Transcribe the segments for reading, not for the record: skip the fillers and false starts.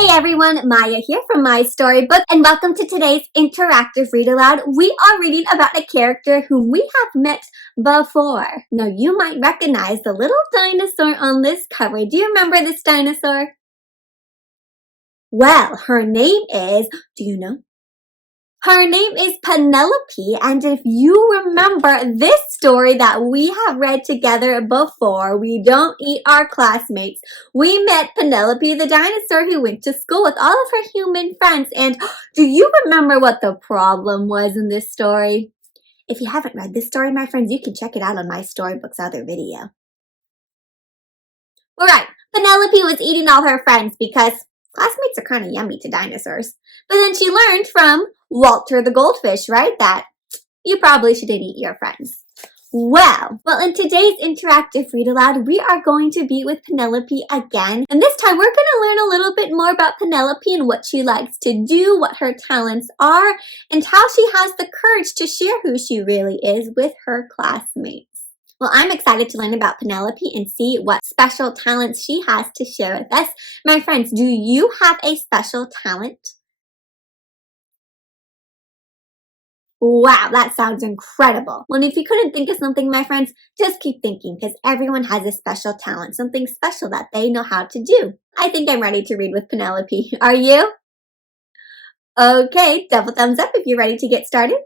Hey everyone, Maya here from My Storybook, and welcome to today's interactive read aloud. We are reading about a character whom we have met before. Now you might recognize the little dinosaur on this cover. Do you remember this dinosaur? Well, her name is, do you know? Her name is Penelope, and if you remember this story that we have read together before, We Don't Eat Our Classmates, we met Penelope the dinosaur who went to school with all of her human friends. And do you remember what the problem was in this story? If you haven't read this story, my friends, you can check it out on My Storybook's other video. Alright, Penelope was eating all her friends because classmates are kind of yummy to dinosaurs. But then she learned from Walter the goldfish, right? That you probably shouldn't eat your friends. Well, in today's interactive read aloud, we are going to be with Penelope again. And this time we're going to learn a little bit more about Penelope and what she likes to do, what her talents are, and how she has the courage to share who she really is with her classmates. Well, I'm excited to learn about Penelope and see what special talents she has to share with us. My friends, do you have a special talent? Wow, that sounds incredible. Well, if you couldn't think of something, my friends, just keep thinking because everyone has a special talent, something special that they know how to do. I think I'm ready to read with Penelope. Are you? Okay, double thumbs up if you're ready to get started.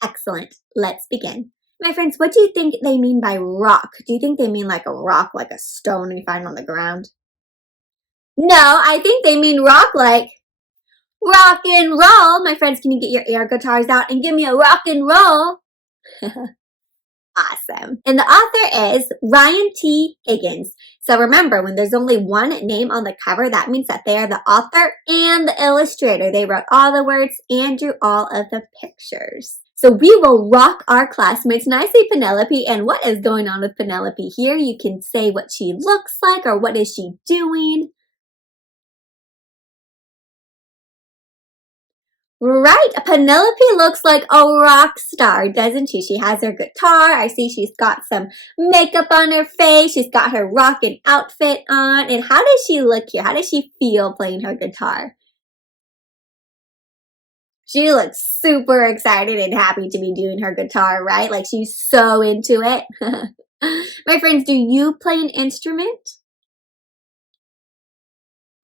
Excellent. Let's begin. My friends, what do you think they mean by rock? Do you think they mean like a rock, like a stone you find on the ground? No, I think they mean rock like rock and roll. My friends, can you get your air guitars out and give me a rock and roll? Awesome. And the author is Ryan T. Higgins. So remember, when there's only one name on the cover, that means that they are the author and the illustrator. They wrote all the words and drew all of the pictures. So we will rock our classmates. And I say Penelope, and what is going on with Penelope here? You can say what she looks like or what is she doing. Right, Penelope looks like a rock star, doesn't she? She has her guitar. I see she's got some makeup on her face. She's got her rockin' outfit on. And how does she look here? How does she feel playing her guitar? She looks super excited and happy to be doing her guitar, right? Like she's so into it. My friends, do you play an instrument?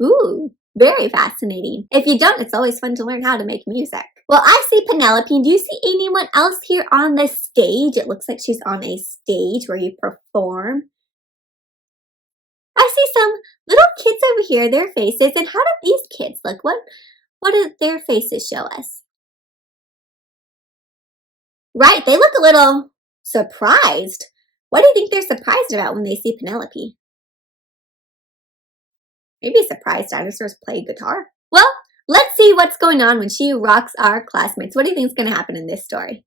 Ooh. Very fascinating. If you don't, it's always fun to learn how to make music. Well, I see Penelope. Do you see anyone else here on the stage? It looks like she's on a stage where you perform. I see some little kids over here, their faces. And how do these kids look? What do their faces show us? Right, they look a little surprised. What do you think they're surprised about when they see Penelope? Maybe surprised dinosaurs play guitar. Well, let's see what's going on when she rocks our classmates. What do you think is going to happen in this story?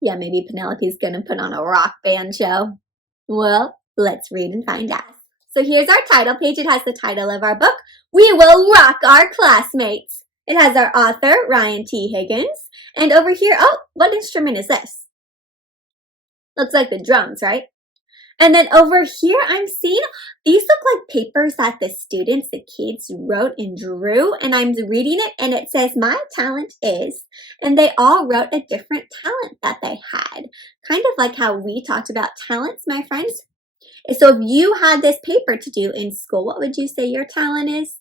Yeah, maybe Penelope's going to put on a rock band show. Well, let's read and find out. So here's our title page. It has the title of our book, We Will Rock Our Classmates. It has our author, Ryan T. Higgins. And over here, oh, what instrument is this? Looks like the drums, right? And then over here, I'm seeing these look like papers that the students, the kids wrote and drew. And I'm reading it and it says, my talent is, and they all wrote a different talent that they had. Kind of like how we talked about talents, my friends. So if you had this paper to do in school, what would you say your talent is?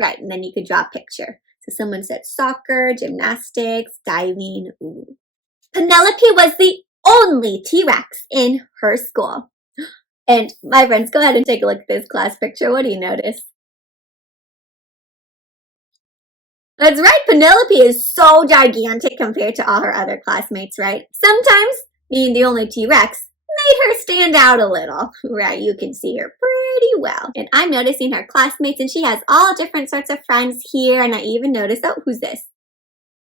Right, and then you could draw a picture. So someone said soccer, gymnastics, diving. Ooh. Penelope was the only T-Rex in her school. And my friends, go ahead and take a look at this class picture. What do you notice? That's right, Penelope is so gigantic compared to all her other classmates, right? Sometimes being the only T-Rex made her stand out a little, right? You can see her pretty well. And I'm noticing her classmates, and she has all different sorts of friends here. And I even noticed, oh, who's this?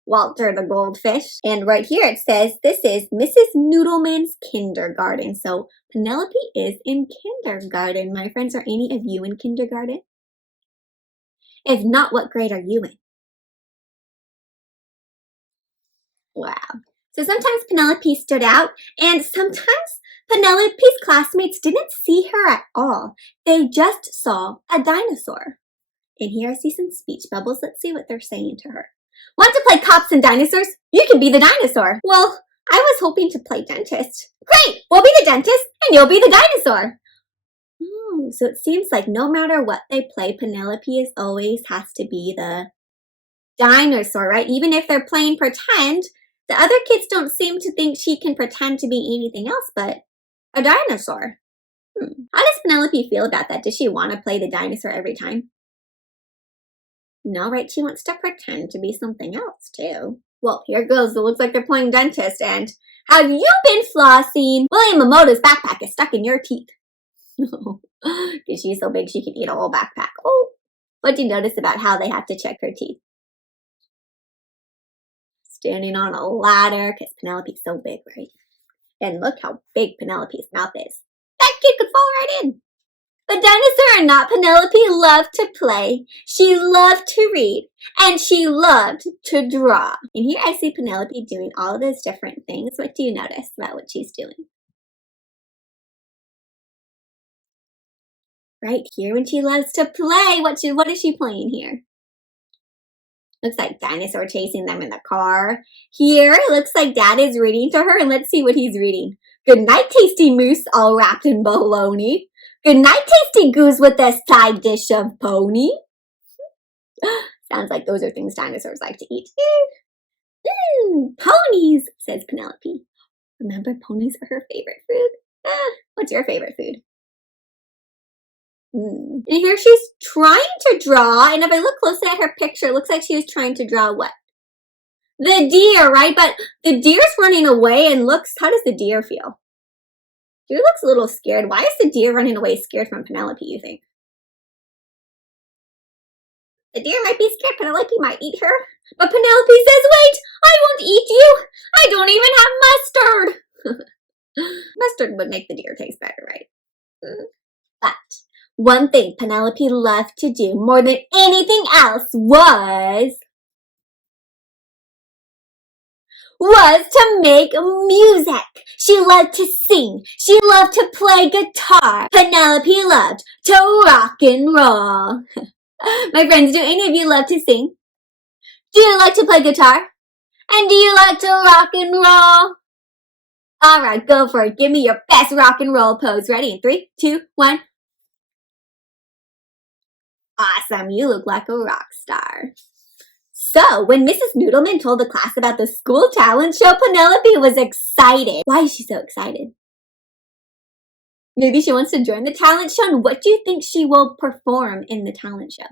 Walter the goldfish. And right here it says this is Mrs. Noodleman's kindergarten. So Penelope is in kindergarten. My friends, are any of you in kindergarten? If not, what grade are you in? Wow. So sometimes Penelope stood out, and sometimes Penelope's classmates didn't see her at all. They just saw a dinosaur. And here I see some speech bubbles. Let's see what they're saying to her. Want to play cops and dinosaurs? You can be the dinosaur. Well, I was hoping to play dentist. Great! We'll be the dentist and you'll be the dinosaur. Oh, so it seems like no matter what they play, Penelope always has to be the dinosaur, right? Even if they're playing pretend, the other kids don't seem to think she can pretend to be anything else but a dinosaur. How does Penelope feel about that? Does she want to play the dinosaur every time? No, right? She wants to pretend to be something else, too. Well, here goes. It looks like they're playing dentist. And have you been flossing? William Mamoto's backpack is stuck in your teeth. Because she's so big she can eat a whole backpack. Oh, what do you notice about how they have to check her teeth? Standing on a ladder, because Penelope's so big, right? And look how big Penelope's mouth is. That kid could fall right in. But dinosaur or not, Penelope loved to play, she loved to read, and she loved to draw. And here I see Penelope doing all of those different things. What do you notice about what she's doing? Right here when she loves to play, what is she playing here? Looks like dinosaur chasing them in the car. Here it looks like Dad is reading to her, and let's see what he's reading. Good night, tasty moose, all wrapped in bologna. Good night, tasty goose with a side dish of pony. Sounds like those are things dinosaurs like to eat. Ponies, says Penelope. Remember, ponies are her favorite food. What's your favorite food? And here she's trying to draw, and if I look closely at her picture, it looks like she was trying to draw what? The deer, right? But the deer's running away, and looks, how does the deer feel? Deer looks a little scared. Why is the deer running away scared from Penelope, you think? The deer might be scared Penelope might eat her. But Penelope says, wait, I won't eat you. I don't even have mustard. Mustard would make the deer taste better, right? But one thing Penelope loved to do more than anything else was to make music. She loved to sing. She loved to play guitar. Penelope loved to rock and roll. My friends, do any of you love to sing? Do you like to play guitar? And do you like to rock and roll? All right, go for it. Give me your best rock and roll pose. Ready? In 3, 2, 1. Awesome. You look like a rock star. So, when Mrs. Noodleman told the class about the school talent show, Penelope was excited. Why is she so excited? Maybe she wants to join the talent show. And what do you think she will perform in the talent show?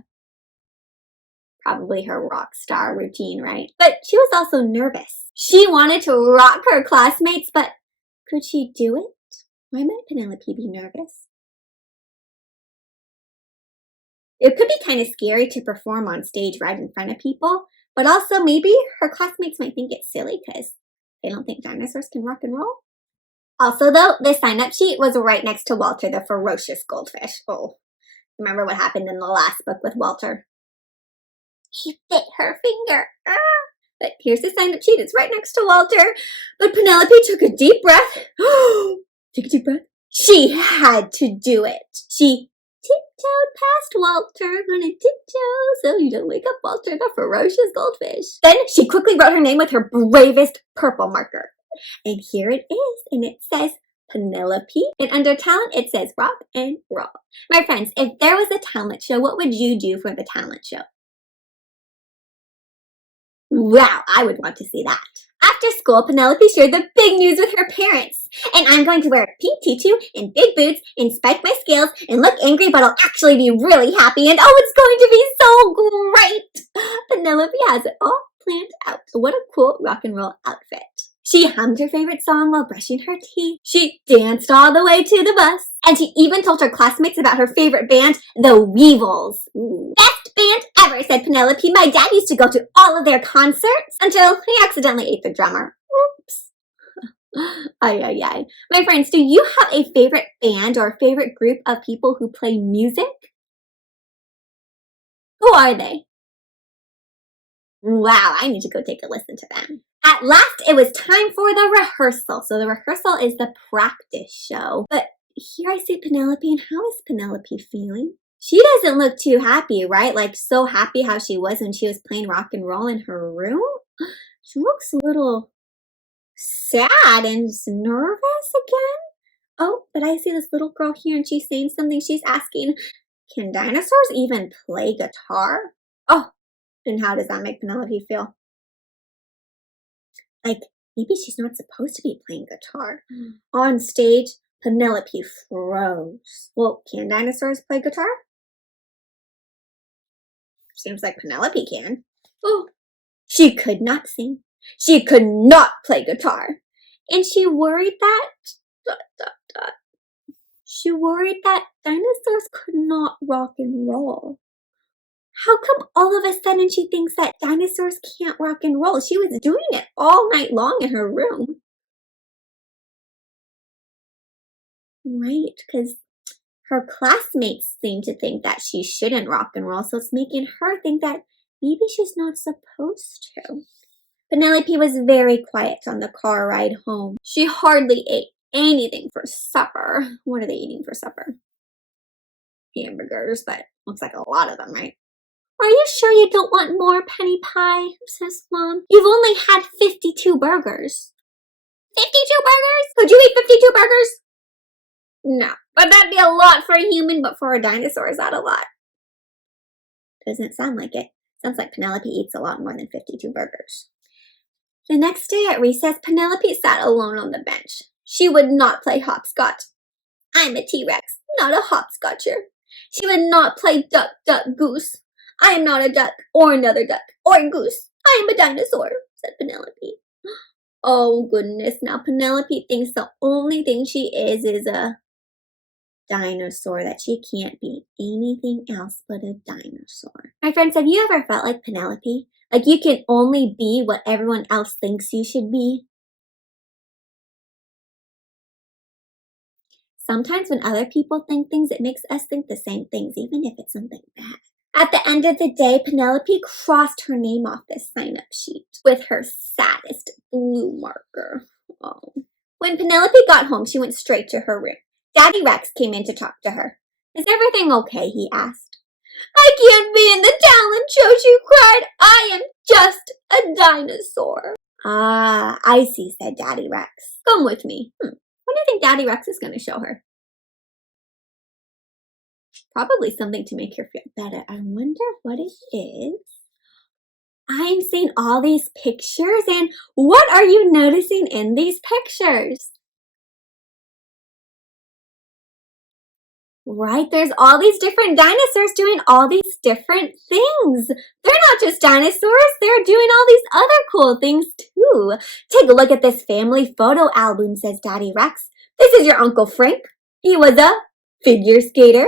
Probably her rock star routine, right? But she was also nervous. She wanted to rock her classmates, but could she do it? Why might Penelope be nervous? It could be kind of scary to perform on stage right in front of people, but also maybe her classmates might think it's silly because they don't think dinosaurs can rock and roll. Also, though, the sign-up sheet was right next to Walter, the ferocious goldfish. Oh, remember what happened in the last book with Walter? He bit her finger. But here's the sign-up sheet. It's right next to Walter. But Penelope took a deep breath. Take a deep breath. She had to do it. She tiptoed past Walter, gonna tiptoe so you don't wake up Walter, the ferocious goldfish. Then she quickly wrote her name with her bravest purple marker. And here it is, and it says Penelope. And under talent, it says rock and roll. My friends, if there was a talent show, what would you do for the talent show? Wow, I would want to see that. After school, Penelope shared the big news with her parents. And I'm going to wear a pink tutu and big boots and spike my scales and look angry, but I'll actually be really happy. And oh, it's going to be so great. Penelope has it all planned out. What a cool rock and roll outfit. She hummed her favorite song while brushing her teeth. She danced all the way to the bus. And she even told her classmates about her favorite band, the Weevils. Best band ever, said Penelope. My dad used to go to all of their concerts until he accidentally ate the drummer. Oops. Ay, ay, ay. My friends, do you have a favorite band or favorite group of people who play music? Who are they? Wow, I need to go take a listen to them. At last, it was time for the rehearsal. So the rehearsal is the practice show. But here I see Penelope, and how is Penelope feeling? She doesn't look too happy, right? Like so happy how she was when she was playing rock and roll in her room. She looks a little sad and nervous again. Oh, but I see this little girl here and she's saying something. She's asking, can dinosaurs even play guitar? Oh, and how does that make Penelope feel? Like, maybe she's not supposed to be playing guitar. On stage, Penelope froze. Well, can dinosaurs play guitar? Seems like Penelope can. Oh, she could not sing. She could not play guitar. And she worried that... She worried that dinosaurs could not rock and roll. How come all of a sudden she thinks that dinosaurs can't rock and roll? She was doing it all night long in her room. Right, because her classmates seem to think that she shouldn't rock and roll, so it's making her think that maybe she's not supposed to. Penelope was very quiet on the car ride home. She hardly ate anything for supper. What are they eating for supper? Hamburgers, but looks like a lot of them, right? Are you sure you don't want more, Penny Pie? Says Mom. You've only had 52 burgers. 52 burgers? Could you eat 52 burgers? No, but that'd be a lot for a human, but for a dinosaur, is that a lot? Doesn't sound like it. Sounds like Penelope eats a lot more than 52 burgers. The next day at recess, Penelope sat alone on the bench. She would not play hopscotch. I'm a T-Rex, not a hopscotcher. She would not play duck, duck, goose. I am not a duck, or another duck, or a goose. I am a dinosaur, said Penelope. Oh, goodness. Now, Penelope thinks the only thing she is a dinosaur, that she can't be anything else but a dinosaur. My friends, have you ever felt like Penelope? Like you can only be what everyone else thinks you should be? Sometimes when other people think things, it makes us think the same things, even if it's something bad. At the end of the day, Penelope crossed her name off the sign-up sheet with her saddest blue marker. Oh. When Penelope got home, she went straight to her room. Daddy Rex came in to talk to her. Is everything okay? He asked. I can't be in the talent show, she cried. I am just a dinosaur. Ah, I see, said Daddy Rex. Come with me. What do you think Daddy Rex is going to show her? Probably something to make her feel better. I wonder what it is. I'm seeing all these pictures, and what are you noticing in these pictures? Right, there's all these different dinosaurs doing all these different things. They're not just dinosaurs, they're doing all these other cool things too. Take a look at this family photo album, says Daddy Rex. This is your Uncle Frank. He was a figure skater.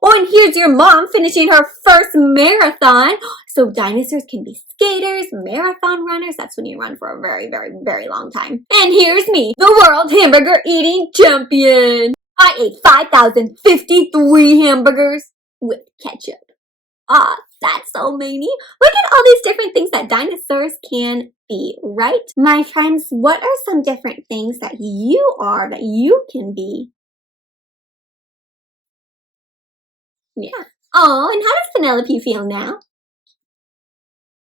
Oh, and here's your mom finishing her first marathon. So dinosaurs can be skaters, marathon runners. That's when you run for a very, very, very long time. And here's me, the world hamburger eating champion. I ate 5,053 hamburgers with ketchup. Ah, that's so many. Look at all these different things that dinosaurs can be, right? My friends, what are some different things that you are, that you can be? Yeah. Oh, and how does Penelope feel now?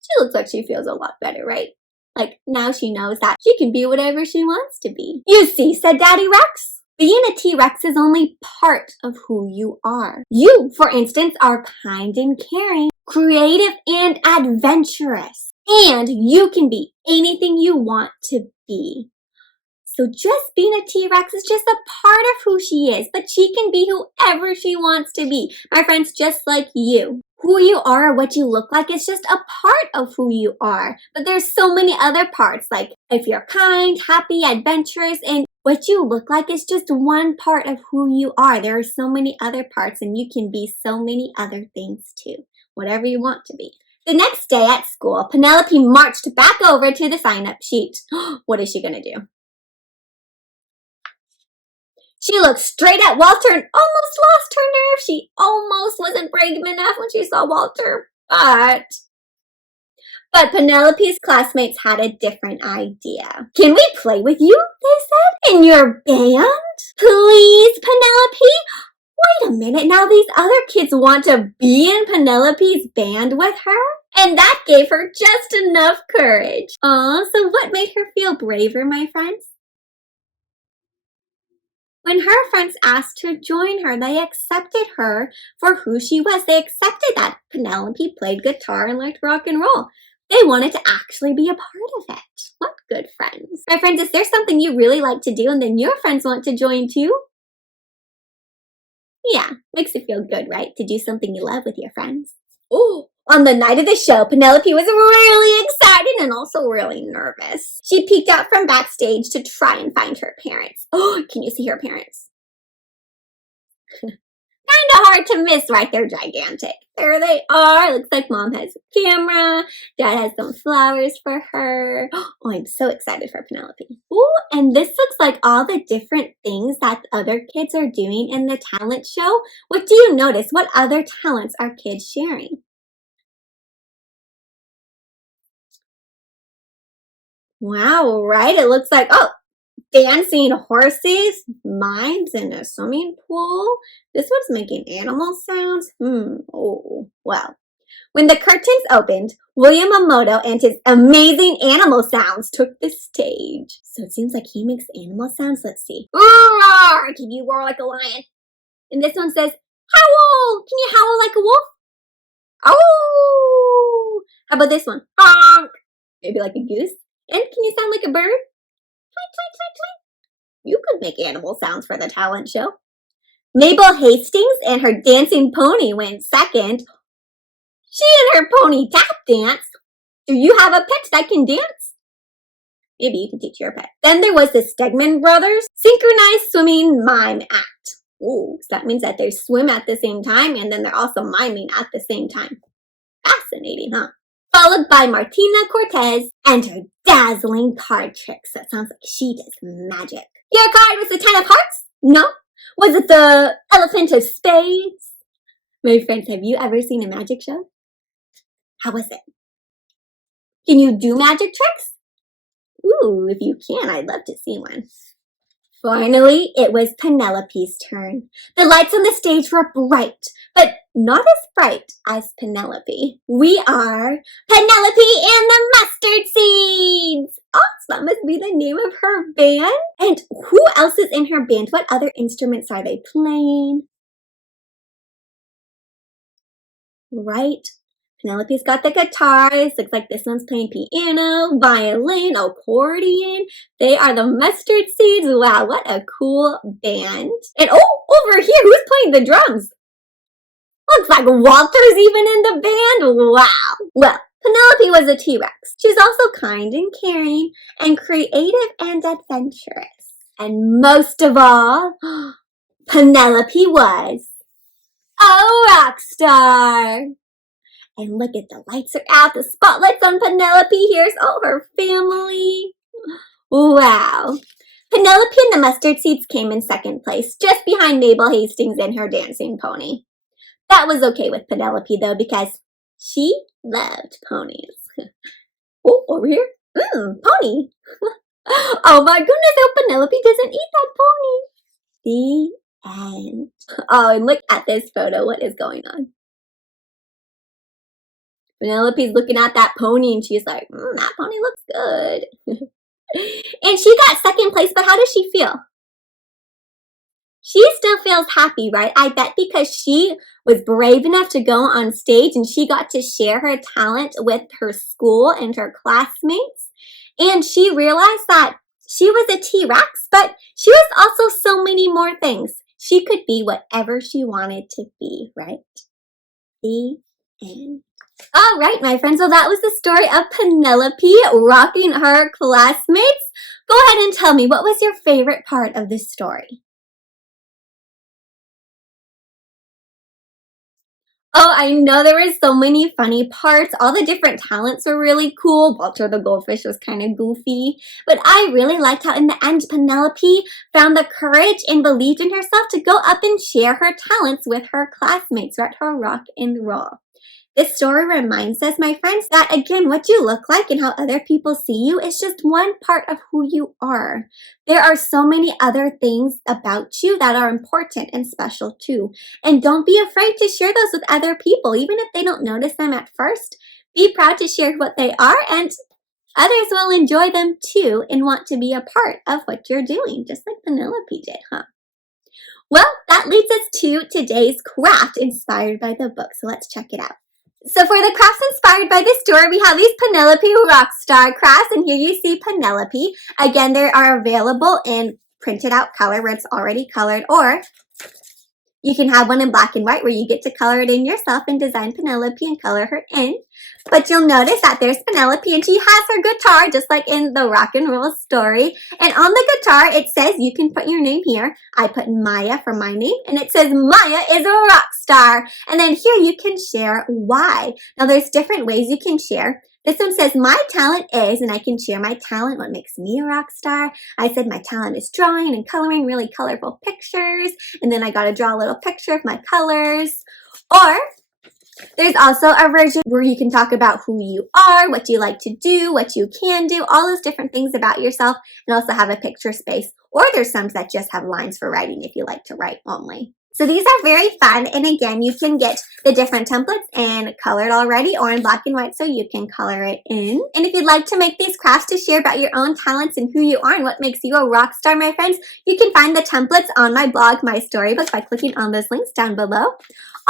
She looks like she feels a lot better, right? Like, now she knows that she can be whatever she wants to be. You see, said Daddy Rex. Being a T-Rex is only part of who you are. You, for instance, are kind and caring, creative and adventurous. And you can be anything you want to be. So just being a T-Rex is just a part of who she is, but she can be whoever she wants to be. My friends, just like you. Who you are or what you look like is just a part of who you are. But there's so many other parts, like if you're kind, happy, adventurous, and what you look like is just one part of who you are. There are so many other parts, and you can be so many other things too. Whatever you want to be. The next day at school, Penelope marched back over to the sign-up sheet. What is she going to do? She looked straight at Walter and almost lost her nerve. She almost wasn't brave enough when she saw Walter. But But Penelope's classmates had a different idea. Can we play with you, they said, in your band? Please, Penelope? Wait a minute, now these other kids want to be in Penelope's band with her? And that gave her just enough courage. Aw, so what made her feel braver, my friends? When her friends asked to join her, they accepted her for who she was. They accepted that Penelope played guitar and liked rock and roll. They wanted to actually be a part of it. What good friends. My friends, is there something you really like to do and then your friends want to join too? Yeah, makes it feel good, right? To do something you love with your friends. Oh, on the night of the show, Penelope was really excited and also really nervous. She peeked out from backstage to try and find her parents. Oh, can you see her parents? Kinda hard to miss, right? They're gigantic. There they are. Looks like Mom has a camera. Dad has some flowers for her. Oh, I'm so excited for Penelope. Oh, and this looks like all the different things that other kids are doing in the talent show. What do you notice? What other talents are kids sharing? Wow, right? It looks like, oh, dancing horses, mimes in a swimming pool. This one's making animal sounds. Oh, well. When the curtains opened, William Amoto and his amazing animal sounds took the stage. So it seems like he makes animal sounds. Let's see. Roar! Can you roar like a lion? And this one says, howl! Can you howl like a wolf? Oh! How about this one? Honk! Maybe like a goose. And can you sound like a bird? Tweet, tweet, tweet, tweet. You could make animal sounds for the talent show. Mabel Hastings and her dancing pony went second. She and her pony tap dance. Do you have a pet that can dance? Maybe you can teach your pet. Then there was the Stegman brothers synchronized swimming mime act. Ooh, so that means that they swim at the same time and then they're also miming at the same time. Fascinating, huh? Followed by Martina Cortez and her dazzling card tricks. That sounds like she does magic. Your card was the 10 of hearts? No. Was it the elephant of spades? My friends, have you ever seen a magic show? How was it? Can you do magic tricks? Ooh, if you can, I'd love to see one. Finally, it was Penelope's turn. The lights on the stage were bright, but not as bright as Penelope. We are Penelope and the Mustard Seeds! Oh, so that must be the name of her band. And who else is in her band? What other instruments are they playing? Right. Penelope's got the guitars. Looks like this one's playing piano, violin, accordion. They are the Mustard Seeds. Wow, what a cool band. And oh, over here, who's playing the drums? Looks like Walter's even in the band. Wow. Well, Penelope was a T-Rex. She's also kind and caring and creative and adventurous. And most of all, Penelope was a rock star. And look at the lights are out, the spotlight's on Penelope. Here's all her family. Wow. Penelope and the Mustard Seeds came in second place, just behind Mabel Hastings and her dancing pony. That was okay with Penelope, though, because she loved ponies. Oh, over here. Pony. Oh my goodness, I hope Penelope doesn't eat that pony. The end. Oh, and look at this photo. What is going on? Penelope's looking at that pony and she's like, that pony looks good. And she got second place, but how does she feel? She still feels happy, right? I bet because she was brave enough to go on stage and she got to share her talent with her school and her classmates. And she realized that she was a T-Rex, but she was also so many more things. She could be whatever she wanted to be, right? The end. All right, my friends, so that was the story of Penelope rocking her classmates. Go ahead and tell me, what was your favorite part of this story? Oh, I know there were so many funny parts. All the different talents were really cool. Walter the goldfish was kind of goofy. But I really liked how in the end, Penelope found the courage and believed in herself to go up and share her talents with her classmates, let her rock and roll. This story reminds us, my friends, that again, what you look like and how other people see you is just one part of who you are. There are so many other things about you that are important and special too. And don't be afraid to share those with other people, even if they don't notice them at first. Be proud to share what they are, and others will enjoy them too and want to be a part of what you're doing, just like Penelope did, huh? Well, that leads us to today's craft inspired by the book, so let's check it out. So for the crafts inspired by this story, we have these Penelope Rockstar crafts, and here you see Penelope. Again, they are available in printed out color where it's already colored, or you can have one in black and white where you get to color it in yourself and design Penelope and color her in. But you'll notice that there's Penelope and she has her guitar just like in the rock and roll story. And on the guitar it says, you can put your name here. I put Maya for my name, and it says Maya is a rock star. And then here you can share why. Now there's different ways you can share. This one says, my talent is, and I can share my talent, what makes me a rock star. I said my talent is drawing and coloring really colorful pictures, and then I got to draw a little picture of my colors. Or there's also a version where you can talk about who you are, what you like to do, what you can do, all those different things about yourself, and also have a picture space. Or there's some that just have lines for writing if you like to write only. So these are very fun, and again, you can get the different templates and colored already or in black and white so you can color it in. And if you'd like to make these crafts to share about your own talents and who you are and what makes you a rock star, my friends, you can find the templates on my blog, MaiStoryBook, by clicking on those links down below.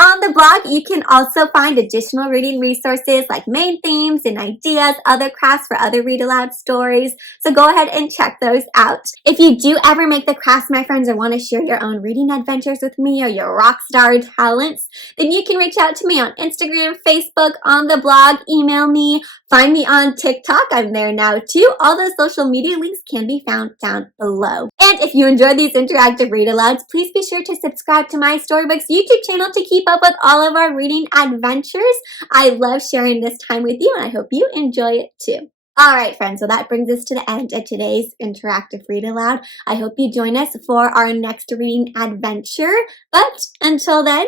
On the blog, you can also find additional reading resources like main themes and ideas, other crafts for other read aloud stories. So go ahead and check those out. If you do ever make the crafts, my friends, or want to share your own reading adventures with me or your rock star talents, then you can reach out to me on Instagram, Facebook, on the blog, email me, find me on TikTok. I'm there now too. All those social media links can be found down below. And if you enjoy these interactive read alouds, please be sure to subscribe to MaiStoryBook's YouTube channel to keep up with all of our reading adventures. I love sharing this time with you, and I hope you enjoy it too. All right, friends, so that brings us to the end of today's interactive read aloud. I hope you join us for our next reading adventure. But until then,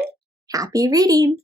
happy reading!